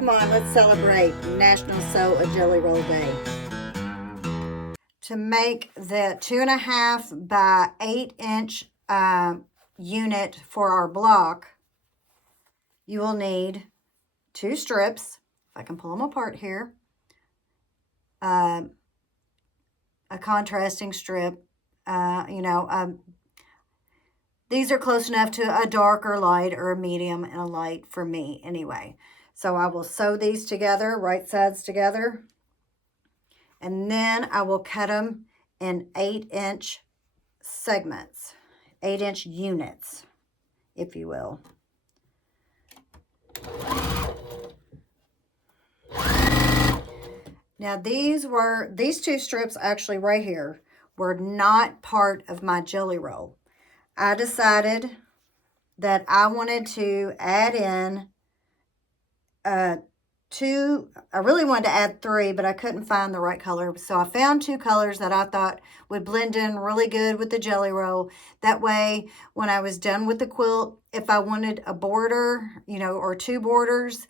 Come on, let's celebrate National Sew a Jelly Roll Day. To make the 2.5 by 8 inch unit for our block, you will need 2 strips. If I can pull them apart here. A contrasting strip. These are close enough to a dark or light, or a medium and a light for me anyway. So I will sew these together, right sides together. And then I will cut them in 8 inch segments, 8 inch units, if you will. Now these 2 strips actually right here were not part of my jelly roll. I decided that I wanted to add in I really wanted to add 3, but I couldn't find the right color. So I found 2 colors that I thought would blend in really good with the jelly roll. That way, when I was done with the quilt, if I wanted a border, or 2 borders,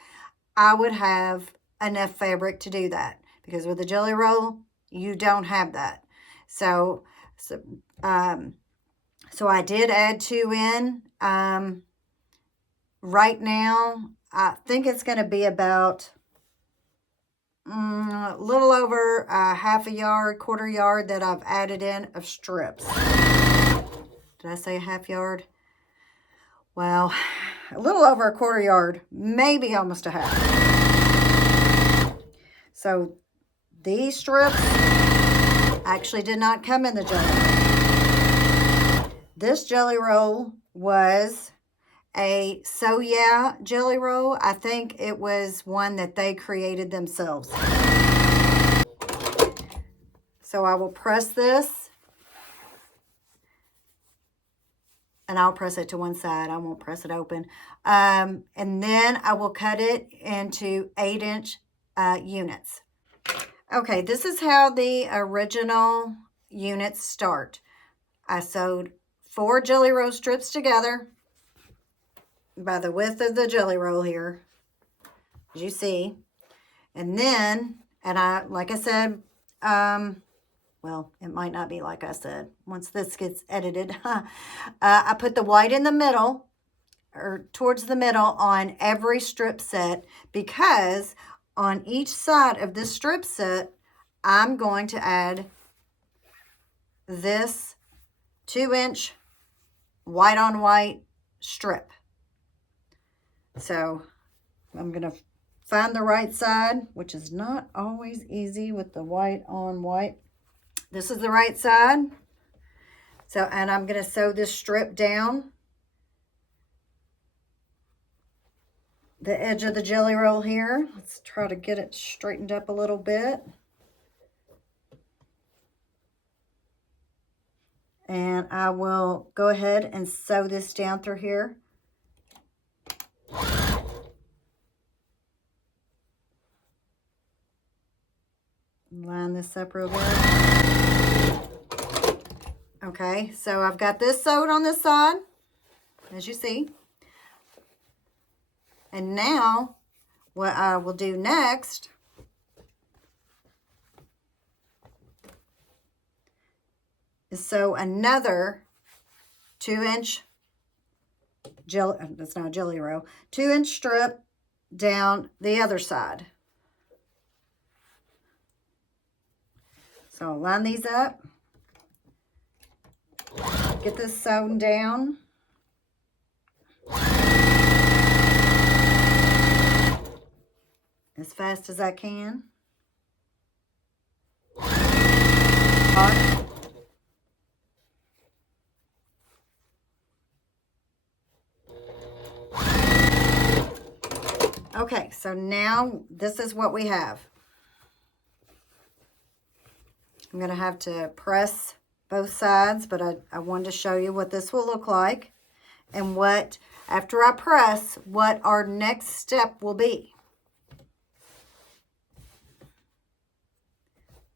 I would have enough fabric to do that. Because with the jelly roll, you don't have that. So I did add 2 in. Right now, I think it's going to be about a little over half a yard, quarter yard that I've added in of strips. Did I say a half yard? Well, a little over a quarter yard, maybe almost a half. So these strips actually did not come in the jelly roll. This jelly roll was a So Yeah jelly roll. I think it was one that they created themselves. So I will press this, and I'll press it to one side. I won't press it open. And then I will cut it into 8 inch units. Okay, this is how the original units start. I sewed 4 jelly roll strips together by the width of the jelly roll here, as you see. And then, like I said, well, it might not be like I said once this gets edited. I put the white in the middle, or towards the middle, on every strip set, because on each side of this strip set, I'm going to add this 2 inch white on white strip. So I'm going to find the right side, which is not always easy with the white on white. This is the right side. So, and I'm going to sew this strip down the edge of the jelly roll here. Let's try to get it straightened up a little bit. And I will go ahead and sew this down through here. Line this up real good. Okay, so I've got this sewed on this side, as you see. And now, what I will do next is sew another 2 inch jelly, that's not a jelly roll, 2 inch strip down the other side. So I'll line these up, get this sewn down. As fast as I can. Okay, so now this is what we have. I'm going to have to press both sides, but I wanted to show you what this will look like, and what, after I press, what our next step will be.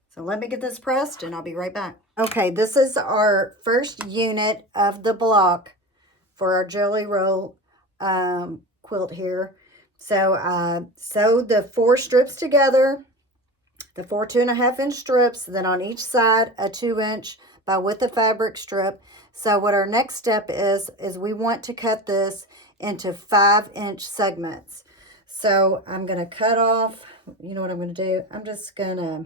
So let me get this pressed and I'll be right back. Okay, this is our first unit of the block for our jelly roll quilt here. So sew the 4 strips together, the 4 2.5-inch strips, then on each side a 2-inch by width of fabric strip. So what our next step is we want to cut this into 5-inch segments. So I'm going to cut off, you know what I'm going to do? I'm just going to,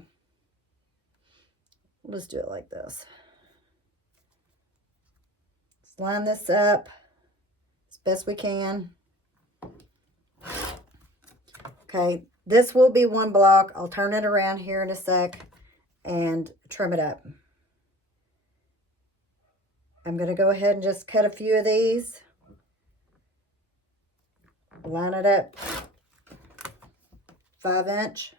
let's do it like this. Let's line this up as best we can. Okay, this will be one block. I'll turn it around here in a sec and trim it up. I'm going to go ahead and just cut a few of these. Line it up 5-inch.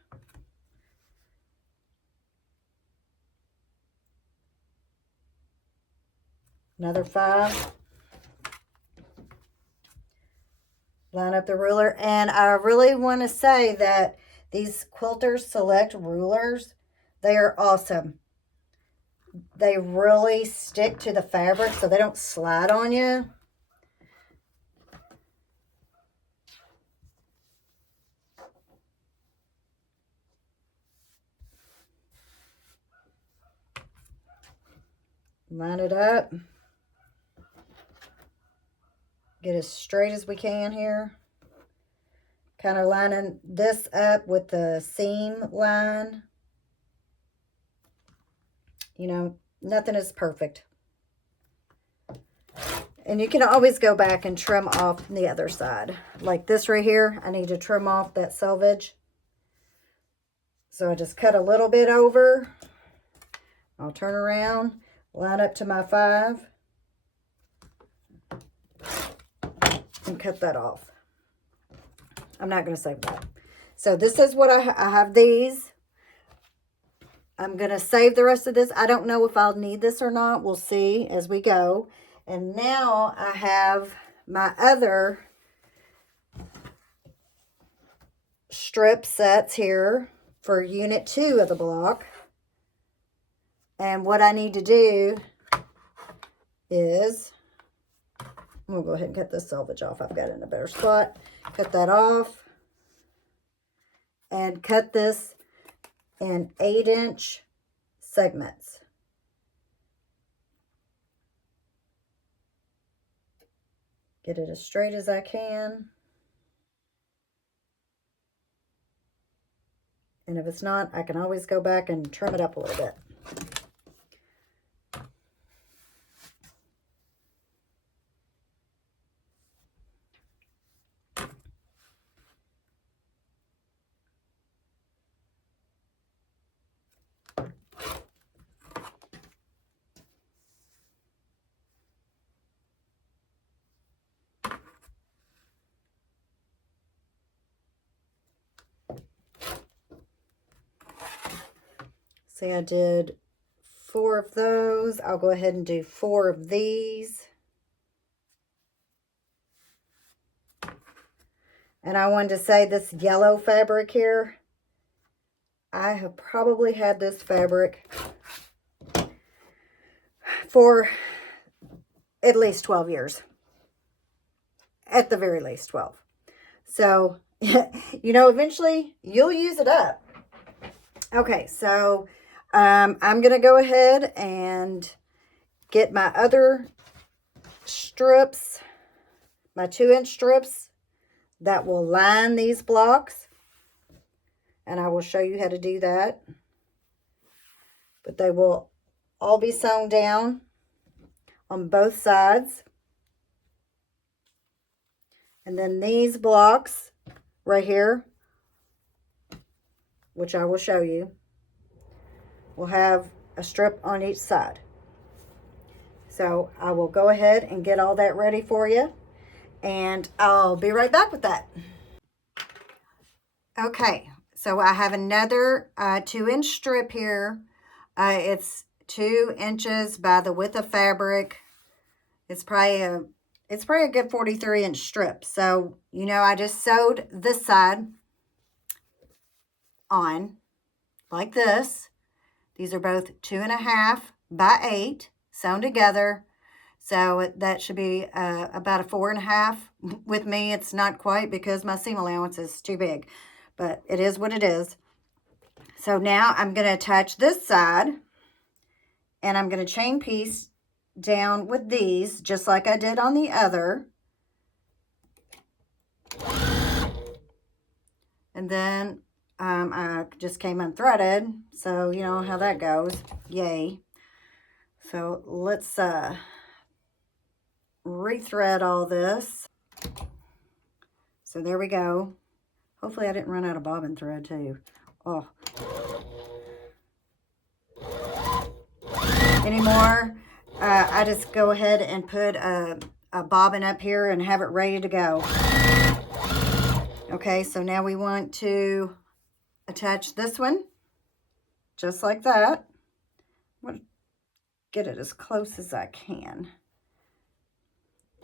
Another 5. Line up the ruler. And I really want to say that these Quilters Select rulers, they are awesome. They really stick to the fabric so they don't slide on you. Line it up. Get as straight as we can here. Kind of lining this up with the seam line. You know, nothing is perfect. And you can always go back and trim off the other side. Like this right here, I need to trim off that selvage. So I just cut a little bit over. I'll turn around, line up to my 5, and cut that off. I'm not going to save that. So this is what I have these. I'm going to save the rest of this. I don't know if I'll need this or not. We'll see as we go. And now I have my other strip sets here for unit 2 of the block. And what I need to do is, I'm going to go ahead and cut this selvage off. I've got it in a better spot. Cut that off. And cut this in 8-inch segments. Get it as straight as I can. And if it's not, I can always go back and trim it up a little bit. See, I did 4 of those. I'll go ahead and do 4 of these. And I wanted to say this yellow fabric here, I have probably had this fabric for at least 12 years. At the very least 12. So, you know, eventually you'll use it up. Okay, so I'm going to go ahead and get my other strips, my 2-inch strips that will line these blocks. And I will show you how to do that. But they will all be sewn down on both sides. And then these blocks right here, which I will show you, will have a strip on each side. So I will go ahead and get all that ready for you, and I'll be right back with that. Okay, so I have another 2-inch strip here. It's 2 inches by the width of fabric. It's probably a good 43-inch strip. So, you know, I just sewed this side on like this. These are both 2.5 by 8 sewn together. So that should be about a 4.5. With me, it's not quite because my seam allowance is too big, but it is what it is. So now I'm going to attach this side, and I'm going to chain piece down with these just like I did on the other. And then I just came unthreaded, so you know how that goes. Yay. So let's rethread all this. So there we go. Hopefully I didn't run out of bobbin thread too. Oh. Anymore, I just go ahead and put a bobbin up here and have it ready to go. Okay, so now we want to attach this one just like that. I'm going to get it as close as I can.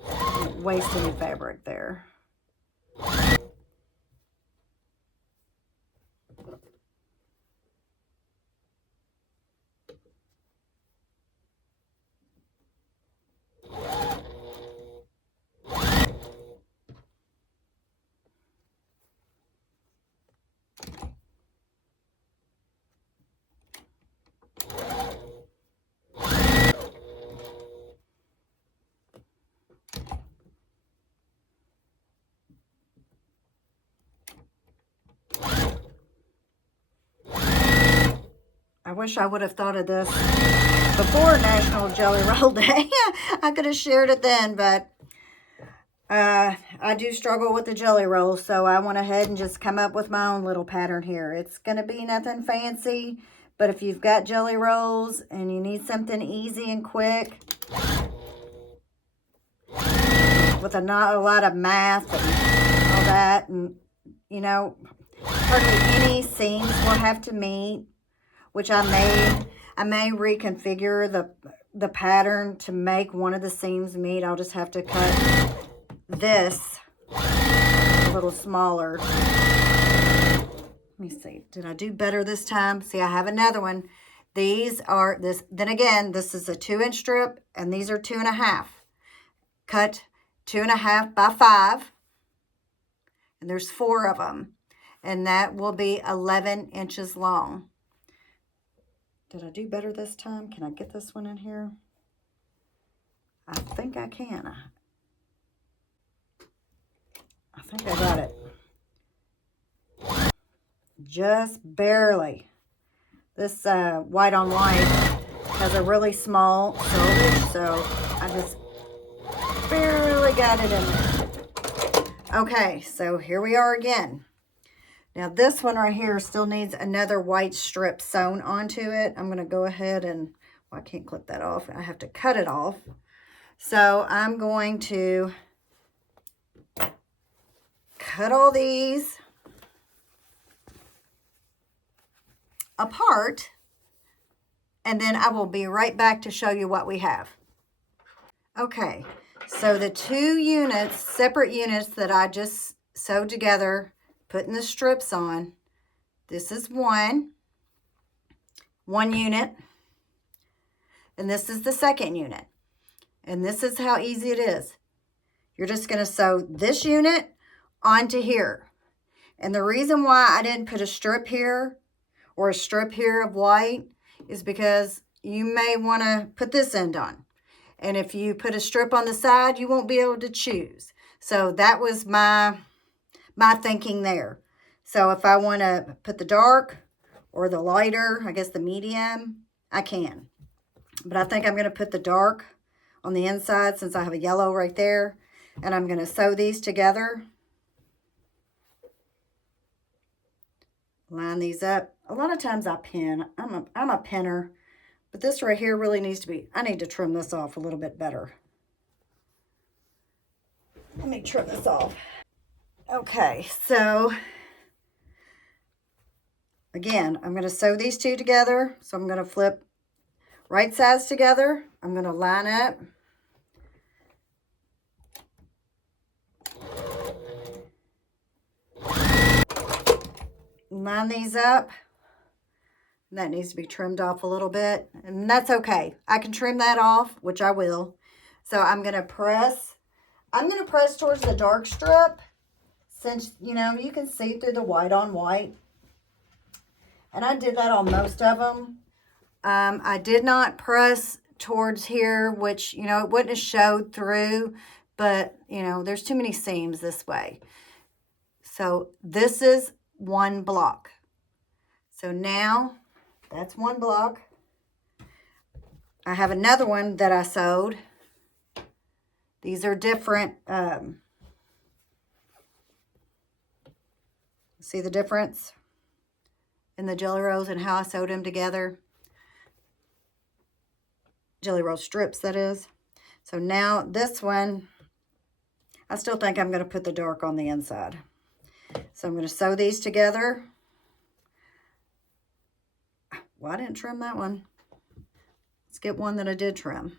Don't waste any fabric there. I wish I would have thought of this before National Jelly Roll Day. I could have shared it then, but I do struggle with the jelly rolls, so I went ahead and just come up with my own little pattern here. It's going to be nothing fancy, but if you've got jelly rolls and you need something easy and quick, with not a lot of math and all that, and you know, hardly any seams will have to meet, which I may reconfigure the pattern to make one of the seams meet. I'll just have to cut this a little smaller. Let me see. Did I do better this time? See, I have another one. These are this. Then again, this is a 2-inch strip, and these are 2.5. Cut 2.5 by 5, and there's 4 of them, and that will be 11 inches long. Did I do better this time? Can I get this one in here? I think I can. I think I got it. Just barely. This white on white has a really small shoulders, so I just barely got it in there. Okay, so here we are again. Now this one right here still needs another white strip sewn onto it. I'm going to go ahead and, well, I can't clip that off. I have to cut it off. So I'm going to cut all these apart, and then I will be right back to show you what we have. Okay, so the 2 units, separate units that I just sewed together, putting the strips on, this is one unit, and this is the second unit. And this is how easy it is. You're just going to sew this unit onto here. And the reason why I didn't put a strip here or a strip here of white is because you may want to put this end on. And if you put a strip on the side, you won't be able to choose. So that was my thinking there. So if I want to put the dark or the lighter, I guess the medium, I can. But I think I'm going to put the dark on the inside since I have a yellow right there. And I'm going to sew these together. Line these up. A lot of times I pin. I'm a pinner. But this right here really needs to be, I need to trim this off a little bit better. Let me trim this off. Okay, so again, I'm going to sew these 2 together. So I'm going to flip right sides together. I'm going to line up. Line these up. That needs to be trimmed off a little bit, and that's okay. I can trim that off, which I will. So I'm going to press towards the dark strip, since, you know, you can see through the white on white. And I did that on most of them. I did not press towards here, which, you know, it wouldn't have showed through, but, you know, there's too many seams this way. So this is one block. So now that's one block. I have another one that I sewed. These are different. See the difference in the jelly rolls and how I sewed them together? Jelly roll strips, that is. So now this one, I still think I'm going to put the dark on the inside. So I'm going to sew these together. Well, I didn't trim that one. Let's get one that I did trim.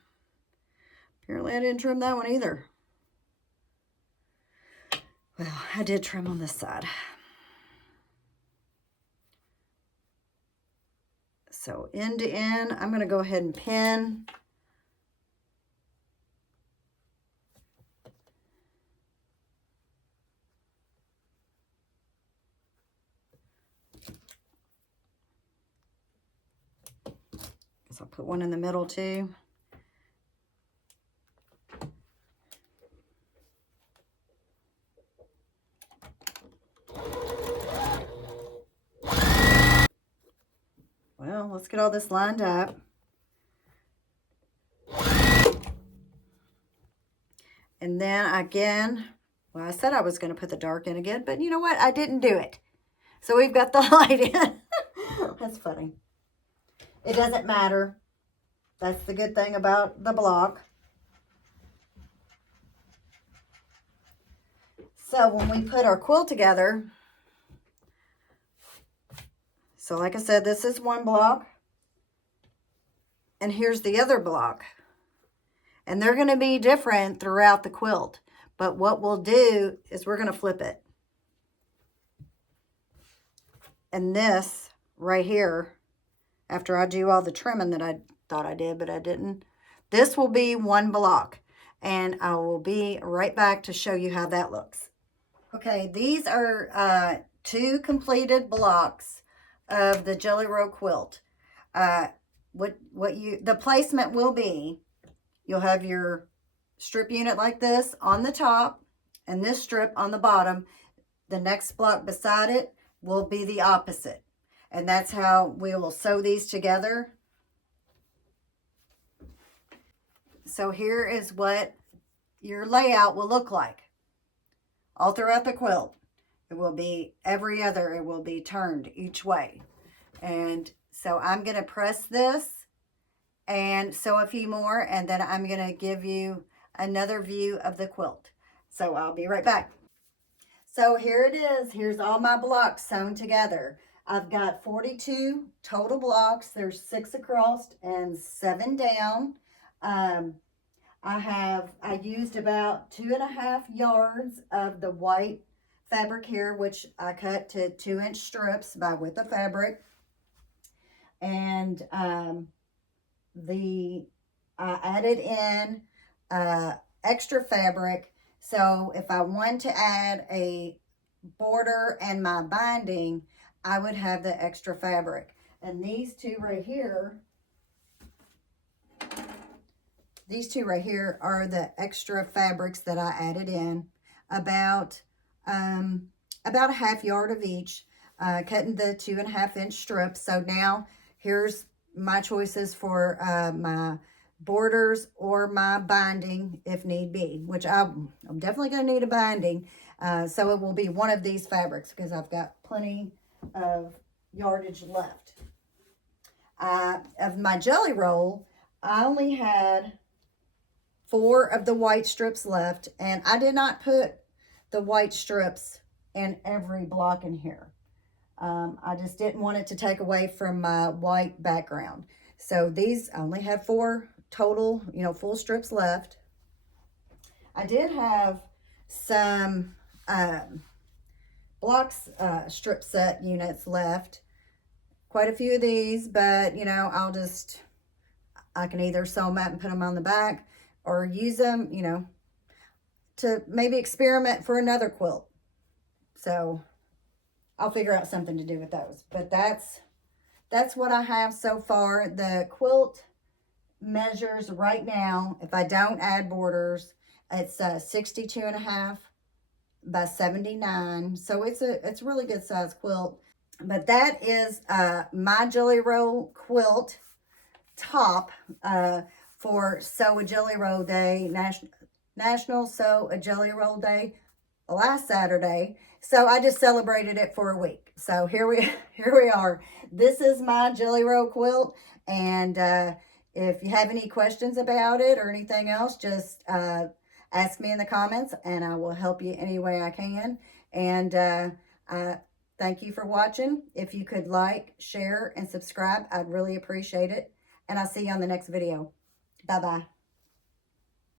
Apparently I didn't trim that one either. Well, I did trim on this side. So end to end, I'm going to go ahead and pin. So I'll put one in the middle too. Well, let's get all this lined up. And then again, well, I said I was going to put the dark in again, but you know what? I didn't do it. So we've got the light in. That's funny. It doesn't matter. That's the good thing about the block. So when we put our quilt together, so like I said, this is one block. And here's the other block. And they're going to be different throughout the quilt. But what we'll do is we're going to flip it. And this right here, after I do all the trimming that I thought I did, but I didn't, this will be one block. And I will be right back to show you how that looks. Okay, these are 2 completed blocks of the Jelly Roll quilt. The placement will be, you'll have your strip unit like this on the top and this strip on the bottom. The next block beside it will be the opposite. And that's how we will sew these together. So here is what your layout will look like all throughout the quilt. It will be every other, it will be turned each way. And so I'm going to press this and sew a few more, and then I'm going to give you another view of the quilt. So I'll be right back. So here it is. Here's all my blocks sewn together. I've got 42 total blocks. There's 6 across and 7 down. I used about 2.5 yards of the white fabric here, which I cut to 2-inch strips by width of fabric. And I added in extra fabric. So if I want to add a border and my binding, I would have the extra fabric. And these two right here are the extra fabrics that I added in, about a half yard of each, cutting the 2.5-inch strips. So now here's my choices for my borders or my binding if need be, which I'm definitely going to need a binding. So it will be one of these fabrics because I've got plenty of yardage left. Of my jelly roll, I only had 4 of the white strips left, and I did not put the white strips in every block in here. I just didn't want it to take away from my white background. So these, I only have 4 total, full strips left. I did have some blocks strip set units left. Quite a few of these, but I can either sew them up and put them on the back, or use them, you know, to maybe experiment for another quilt. So I'll figure out something to do with those. But that's what I have so far. The quilt measures right now, if I don't add borders, it's 62.5 by 79. So it's a really good size quilt. But that is my Jelly Roll quilt top for Sew a Jelly Roll Day, National Sew a Jelly Roll Day last Saturday. So I just celebrated it for a week. So here we are. This is my Jelly Roll quilt, and if you have any questions about it or anything else, just ask me in the comments, and I will help you any way I can. And thank you for watching. If you could like, share, and subscribe, I'd really appreciate it. And I'll see you on the next video. Bye-bye.